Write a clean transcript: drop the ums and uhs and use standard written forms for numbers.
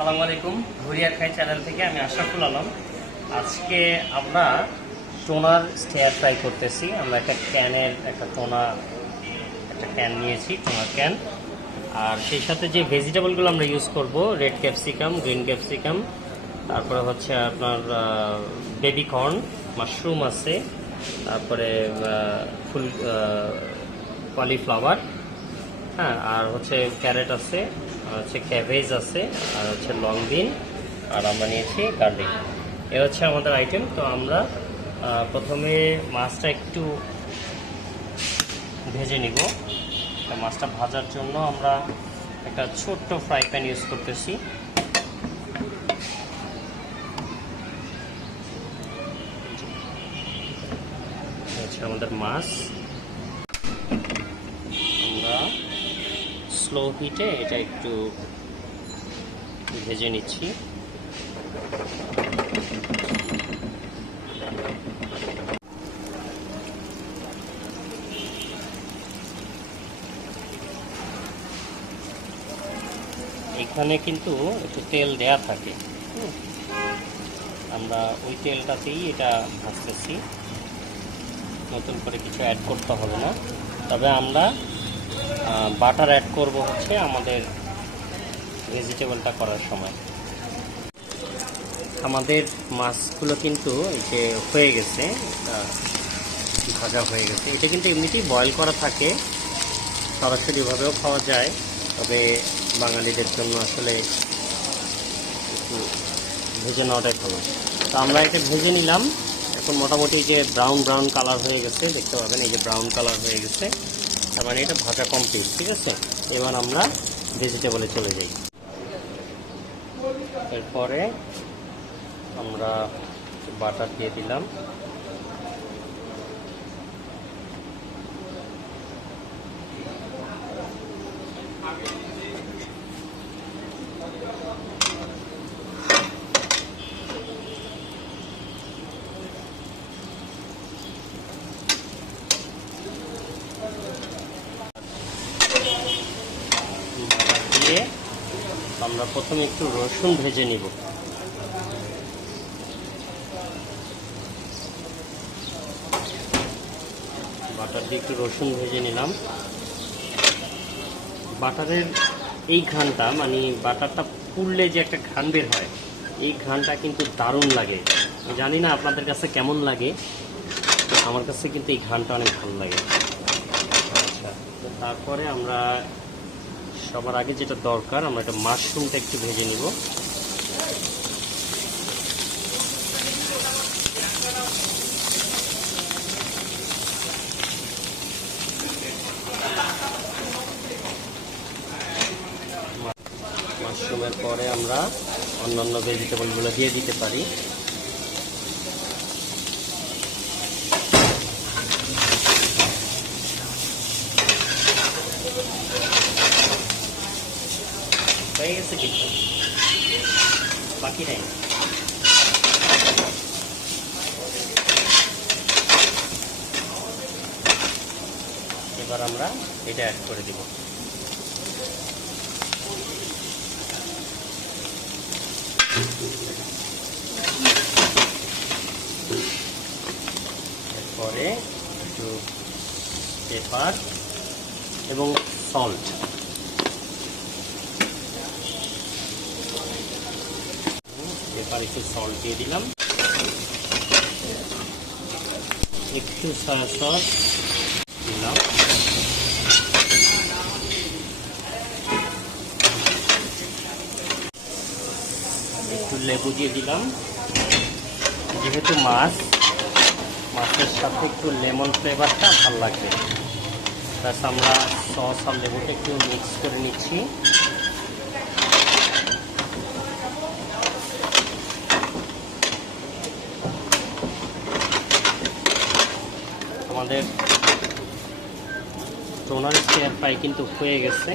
আসসালামু আলাইকুম। ঘুরিয়া খাই চ্যানেল থেকে আমি আশরাফুল আলম। আজকে আমরা টোনার স্টেয়ার ফ্রাই করতেছি। আমরা একটা ক্যান নিয়েছি, টোনার ক্যান। আর সেই সাথে যে ভেজিটেবলগুলো আমরা ইউজ করব, রেড ক্যাপসিকাম, গ্রিন ক্যাপসিকাম, তারপরে হচ্ছে আপনার বেবি কর্ন, মাশরুম আছে, তারপরে ফুল কলিফ্লাওয়ার, হ্যাঁ, আর হচ্ছে ক্যারেট আছে, আর হচ্ছে ক্যাবেজ আছে, আর হচ্ছে লং বিন, আর আমরা নিয়েছি গার্লিক। এ হচ্ছে আমাদের আইটেম। তো আমরা প্রথমে মাছটা একটু ভেজে নিব। মাছটা ভাজার জন্য আমরা একটা ছোট্ট ফ্রাই প্যান ইউজ করতেছি। হচ্ছে আমাদের মাছ, আমরা স্লো হিটে এটা একটু ভেজে নিচ্ছি। এখানে কিন্তু একটু তেল দেয়া থাকে, আমরা ওই তেলটাতেই এটা ভাজতেছি, নতুন করে কিছু অ্যাড করতে হবে না। তবে আমরা বাটার অ্যাড করব হচ্ছে আমাদের ভেজিটেবলটা করার সময়। আমাদের মাছগুলো কিন্তু এই যে হয়ে গেছে, ভাজা হয়ে গেছে। এটা কিন্তু এমনিতেই বয়েল করা থাকে, সরাসরিভাবেও খাওয়া যায়, তবে বাঙালিদের জন্য আসলে একটু ভেজে নেওয়াটাই ভালো। তো আমরা এটা ভেজে নিলাম। এখন মোটামুটি যে ব্রাউন ব্রাউন কালার হয়ে গেছে, দেখতে পাবেন এই যে ব্রাউন কালার হয়ে গেছে, তার মানে এটা ভাজা কমপ্লিট। ঠিক আছে, এবার আমরা ভেজিটেবলে চলে যাই। এরপরে আমরা বাটার দিয়ে দিলাম। দিয়ে আমরা প্রথমে একটু রসুন ভেজে নিব। বাটার দিয়ে একটু রসুন ভেজে নিলাম। বাটারের এই ঘ্রাণটা, মানে বাটারটা পুড়লে যে একটা ঘ্রাণ বের হয়, এই ঘ্রাণটা কিন্তু দারুণ লাগে। জানি না আপনাদের কাছে কেমন লাগে, আমার কাছে কিন্তু এই ঘ্রাণটা অনেক ভালো লাগে। আচ্ছা, তো তারপরে আমরা সবার আগে যেটা দরকার, আমরা একটা মাশরুমটা একটু ভেজে নিব। মাশরুমের পরে আমরা অন্যান্য ভেজিটেবলগুলো দিয়ে দিতে পারি। হয়ে গেছে কিছু বাকি নেই। এবার আমরা এটা অ্যাড করে দিব। এরপরে একটু পেপার এবং সল্ট, পেপার একটু সল্ট দিয়ে দিলাম, একটু সয়া সস দিলাম, একটু লেবু দিয়ে দিলাম। যেহেতু মাছের সাথে একটু লেমন ফ্লেভারটা ভালো লাগবে, প্লাস আমরা সস আর লেবুটা একটু মিক্স করে নিচ্ছি। আমাদের টোনার স্টেয়ার ফ্রাই কিন্তু হয়ে গেছে।